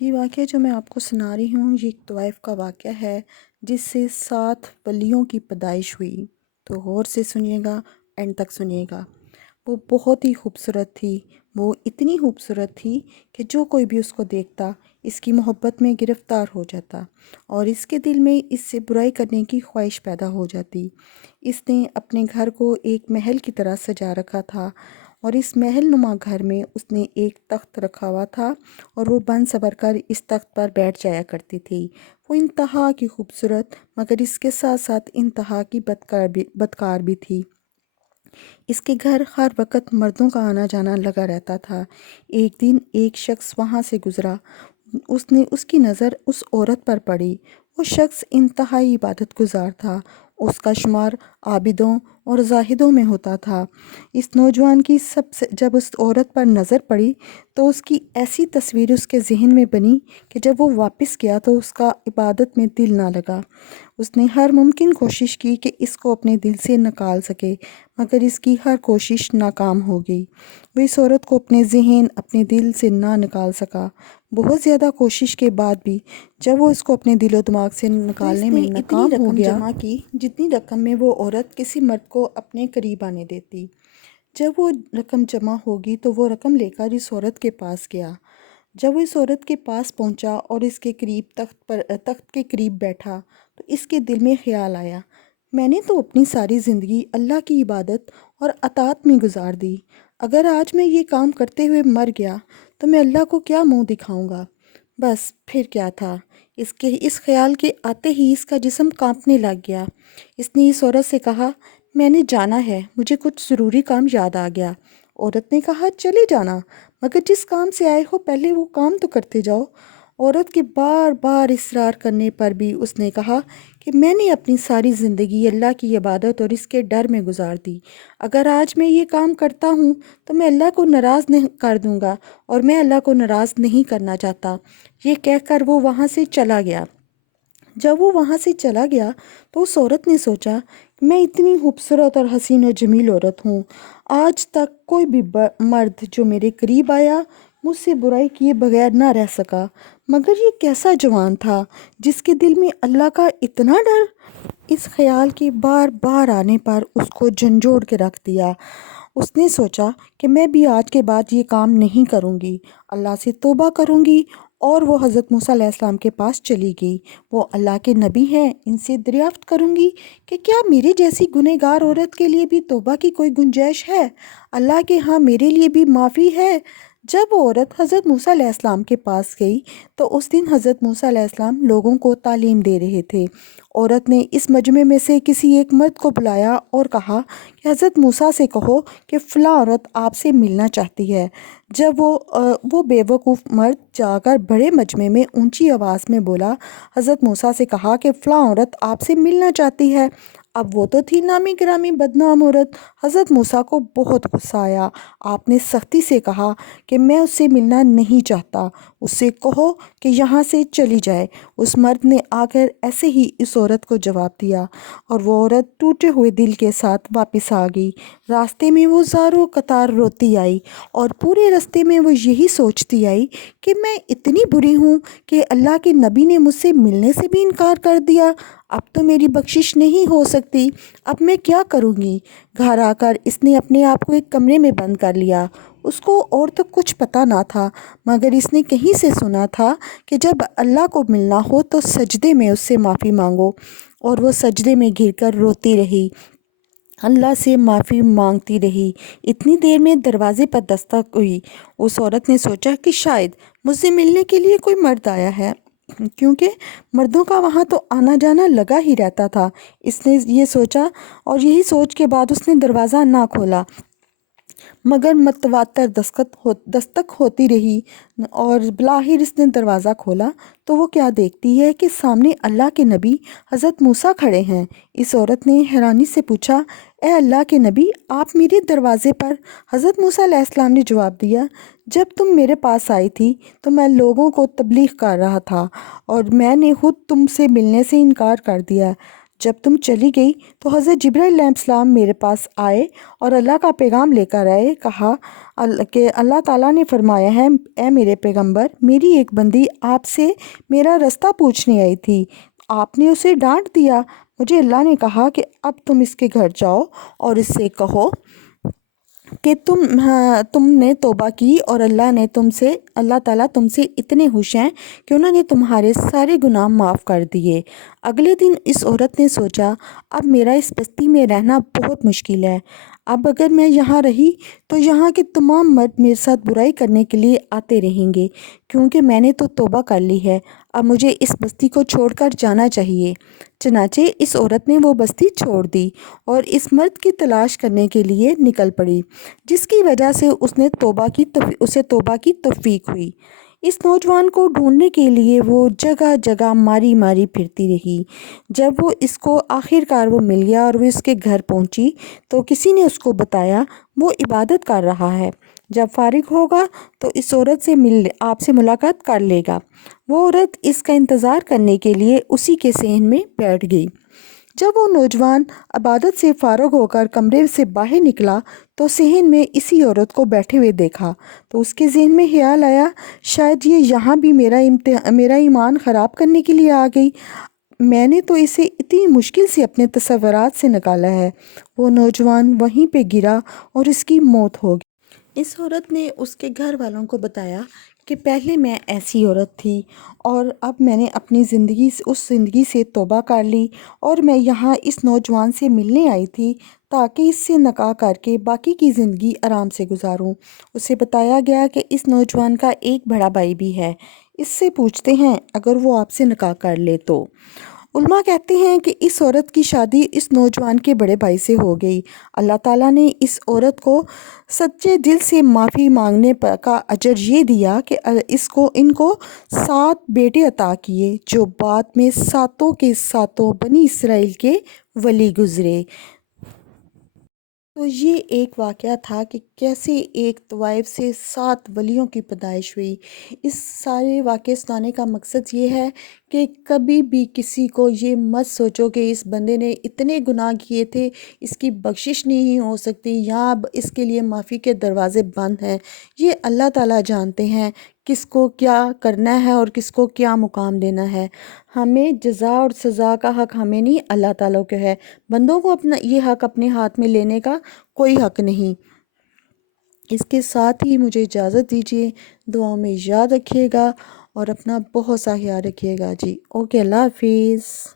یہ واقعہ جو میں آپ کو سنا رہی ہوں یہ ایک طوائف کا واقعہ ہے جس سے 7 ولیوں کی پیدائش ہوئی۔ تو غور سے سنیے گا، اینڈ تک سنیے گا۔ وہ بہت ہی خوبصورت تھی، وہ اتنی خوبصورت تھی کہ جو کوئی بھی اس کو دیکھتا اس کی محبت میں گرفتار ہو جاتا اور اس کے دل میں اس سے برائی کرنے کی خواہش پیدا ہو جاتی۔ اس نے اپنے گھر کو ایک محل کی طرح سجا رکھا تھا اور اس محل نما گھر میں اس نے ایک تخت رکھا ہوا تھا اور وہ بن سنور کر اس تخت پر بیٹھ جایا کرتی تھی۔ وہ انتہا کی خوبصورت مگر اس کے ساتھ ساتھ انتہا کی بدکار بھی تھی۔ اس کے گھر ہر وقت مردوں کا آنا جانا لگا رہتا تھا۔ ایک دن ایک شخص وہاں سے گزرا، اس کی نظر اس عورت پر پڑی۔ وہ شخص انتہائی عبادت گزار تھا، اس کا شمار عابدوں اور زاہدوں میں ہوتا تھا۔ اس نوجوان کی جب اس عورت پر نظر پڑی تو اس کی ایسی تصویر اس کے ذہن میں بنی کہ جب وہ واپس گیا تو اس کا عبادت میں دل نہ لگا۔ اس نے ہر ممکن کوشش کی کہ اس کو اپنے دل سے نکال سکے مگر اس کی ہر کوشش ناکام ہو گئی۔ وہ اس عورت کو اپنے ذہن، اپنے دل سے نہ نکال سکا۔ بہت زیادہ کوشش کے بعد بھی جب وہ اس کو اپنے دل و دماغ سے نکالنے میں ناکام ہو گیا، جمع کی جتنی رقم میں وہ عورت کسی مرد کو اپنے قریب آنے دیتی۔ جب وہ رقم جمع ہوگی تو وہ رقم لے کر اس عورت کے پاس گیا۔ جب وہ اس عورت کے پاس پہنچا اور اس کے قریب تخت کے قریب بیٹھا تو اس کے دل میں خیال آیا، میں نے تو اپنی ساری زندگی اللہ کی عبادت اور اطاعت میں گزار دی۔ اگر آج میں یہ کام کرتے ہوئے مر گیا تو میں اللہ کو کیا منہ دکھاؤں گا؟ بس پھر کیا تھا؟ اس خیال کے آتے ہی اس کا جسم کانپنے لگ گیا۔ اس نے اس عورت سے کہا، میں نے جانا ہے، مجھے کچھ ضروری کام یاد آ گیا۔ عورت نے کہا، چلے جانا، مگر جس کام سے آئے ہو پہلے وہ کام تو کرتے جاؤ۔ عورت کے بار بار اصرار کرنے پر بھی اس نے کہا کہ میں نے اپنی ساری زندگی اللہ کی عبادت اور اس کے ڈر میں گزار دی۔ اگر آج میں یہ کام کرتا ہوں تو میں اللہ کو ناراض نہیں کر دوں گا اور میں اللہ کو ناراض نہیں کرنا چاہتا۔ یہ کہہ کر وہ وہاں سے چلا گیا۔ جب وہ وہاں سے چلا گیا تو اس عورت نے سوچا کہ میں اتنی خوبصورت اور حسین و جمیل عورت ہوں، آج تک کوئی بھی مرد جو میرے قریب آیا مجھ سے برائی کیے بغیر نہ رہ سکا، مگر یہ کیسا جوان تھا جس کے دل میں اللہ کا اتنا ڈر؟ اس خیال کے بار بار آنے پر اس کو جھنجھوڑ کے رکھ دیا۔ اس نے سوچا کہ میں بھی آج کے بعد یہ کام نہیں کروں گی، اللہ سے توبہ کروں گی، اور وہ حضرت موسیٰ علیہ السلام کے پاس چلی گئی۔ وہ اللہ کے نبی ہیں، ان سے دریافت کروں گی کہ کیا میری جیسی گنہگار عورت کے لیے بھی توبہ کی کوئی گنجائش ہے؟ اللہ کے ہاں میرے لیے بھی معافی ہے؟ جب وہ عورت حضرت موسیٰ علیہ السلام کے پاس گئی تو اس دن حضرت موسیٰ علیہ السلام لوگوں کو تعلیم دے رہے تھے۔ عورت نے اس مجمع میں سے کسی ایک مرد کو بلایا اور کہا کہ حضرت موسیٰ سے کہو کہ فلاں عورت آپ سے ملنا چاہتی ہے۔ جب وہ بے وقوف مرد جا کر بڑے مجمع میں اونچی آواز میں بولا، حضرت موسیٰ سے کہا کہ فلاں عورت آپ سے ملنا چاہتی ہے۔ اب وہ تو تھی نامی گرامی بدنام عورت۔ حضرت موسیٰ کو بہت غصہ آیا۔ آپ نے سختی سے کہا کہ میں اس سے ملنا نہیں چاہتا، اس سے کہو کہ یہاں سے چلی جائے۔ اس مرد نے آ کر ایسے ہی اس عورت کو جواب دیا اور وہ عورت ٹوٹے ہوئے دل کے ساتھ واپس آ گئی۔ راستے میں وہ زاروں قطار روتی آئی اور پورے راستے میں وہ یہی سوچتی آئی کہ میں اتنی بری ہوں کہ اللہ کے نبی نے مجھ سے ملنے سے بھی انکار کر دیا۔ اب تو میری بخشش نہیں ہو سکتی، اب میں کیا کروں گی؟ گھر آ کر اس نے اپنے آپ کو ایک کمرے میں بند کر لیا۔ اس کو اور تو کچھ پتہ نہ تھا مگر اس نے کہیں سے سنا تھا کہ جب اللہ کو ملنا ہو تو سجدے میں اس سے معافی مانگو، اور وہ سجدے میں گر کر روتی رہی، اللہ سے معافی مانگتی رہی۔ اتنی دیر میں دروازے پر دستک ہوئی۔ اس عورت نے سوچا کہ شاید مجھ سے ملنے کے لیے کوئی مرد آیا ہے، کیونکہ مردوں کا وہاں تو آنا جانا لگا ہی رہتا تھا۔ اس نے یہ سوچا اور یہی سوچ کے بعد اس نے دروازہ نہ کھولا مگر متواتر دستک ہوتی رہی، اور بالآخر اس نے دروازہ کھولا تو وہ کیا دیکھتی ہے کہ سامنے اللہ کے نبی حضرت موسیٰ کھڑے ہیں۔ اس عورت نے حیرانی سے پوچھا، اے اللہ کے نبی، آپ میرے دروازے پر؟ حضرت موسیٰ علیہ السلام نے جواب دیا، جب تم میرے پاس آئی تھی تو میں لوگوں کو تبلیغ کر رہا تھا اور میں نے خود تم سے ملنے سے انکار کر دیا۔ جب تم چلی گئی تو حضرت جبرائیل علیہ السلام میرے پاس آئے اور اللہ کا پیغام لے کر آئے۔ کہا کہ اللہ تعالیٰ نے فرمایا ہے، اے میرے پیغمبر، میری ایک بندی آپ سے میرا رستہ پوچھنے آئی تھی، آپ نے اسے ڈانٹ دیا۔ مجھے اللہ نے کہا کہ اب تم اس کے گھر جاؤ اور اس سے کہو کہ تم نے توبہ کی اور اللہ تعالیٰ تم سے اتنے خوش ہیں کہ انہوں نے تمہارے سارے گناہ معاف کر دیے۔ اگلے دن اس عورت نے سوچا، اب میرا اس بستی میں رہنا بہت مشکل ہے۔ اب اگر میں یہاں رہی تو یہاں کے تمام مرد میرے ساتھ برائی کرنے کے لیے آتے رہیں گے، کیونکہ میں نے تو توبہ کر لی ہے۔ اب مجھے اس بستی کو چھوڑ کر جانا چاہیے۔ چنانچہ اس عورت نے وہ بستی چھوڑ دی اور اس مرد کی تلاش کرنے کے لیے نکل پڑی، جس کی وجہ سے اسے توبہ کی توفیق ہوئی۔ اس نوجوان کو ڈھونڈنے کے لیے وہ جگہ جگہ ماری ماری پھرتی رہی۔ جب اس کو آخرکار وہ مل گیا اور وہ اس کے گھر پہنچی تو کسی نے اس کو بتایا وہ عبادت کر رہا ہے، جب فارغ ہوگا تو اس عورت سے آپ سے ملاقات کر لے گا۔ وہ عورت اس کا انتظار کرنے کے لیے اسی کے صحن میں بیٹھ گئی۔ جب وہ نوجوان عبادت سے فارغ ہو کر کمرے سے باہر نکلا تو صحن میں اسی عورت کو بیٹھے ہوئے دیکھا تو اس کے ذہن میں خیال آیا، شاید یہ یہاں بھی میرا ایمان خراب کرنے کے لیے آ گئی۔ میں نے تو اسے اتنی مشکل سے اپنے تصورات سے نکالا ہے۔ وہ نوجوان وہیں پہ گرا اور اس کی موت ہو گئی۔ اس عورت نے اس کے گھر والوں کو بتایا کہ پہلے میں ایسی عورت تھی اور اب میں نے اپنی زندگی سے توبہ کر لی اور میں یہاں اس نوجوان سے ملنے آئی تھی تاکہ اس سے نکاح کر کے باقی کی زندگی آرام سے گزاروں۔ اسے بتایا گیا کہ اس نوجوان کا ایک بڑا بھائی بھی ہے، اس سے پوچھتے ہیں اگر وہ آپ سے نکاح کر لے تو۔ علماء کہتے ہیں کہ اس عورت کی شادی اس نوجوان کے بڑے بھائی سے ہو گئی۔ اللہ تعالیٰ نے اس عورت کو سچے دل سے معافی مانگنے کا اجر یہ دیا کہ ان کو 7 بیٹے عطا کیے، جو بعد میں ساتوں کے ساتوں بنی اسرائیل کے ولی گزرے۔ تو یہ ایک واقعہ تھا کہ کیسے ایک طوائف سے 7 ولیوں کی پیدائش ہوئی۔ اس سارے واقعے سنانے کا مقصد یہ ہے کہ کبھی بھی کسی کو یہ مت سوچو کہ اس بندے نے اتنے گناہ کیے تھے، اس کی بخشش نہیں ہو سکتی یا اب اس کے لیے معافی کے دروازے بند ہیں۔ یہ اللہ تعالیٰ جانتے ہیں کس کو کیا کرنا ہے اور کس کو کیا مقام دینا ہے۔ ہمیں جزا اور سزا کا حق ہمیں نہیں، اللہ تعالیٰ کو ہے۔ بندوں کو یہ حق اپنے ہاتھ میں لینے کا کوئی حق نہیں۔ اس کے ساتھ ہی مجھے اجازت دیجیے، دعاؤں میں یاد رکھیے گا اور اپنا بہت سا خیال رکھیے گا جی۔ اوکے، اللہ حافظ۔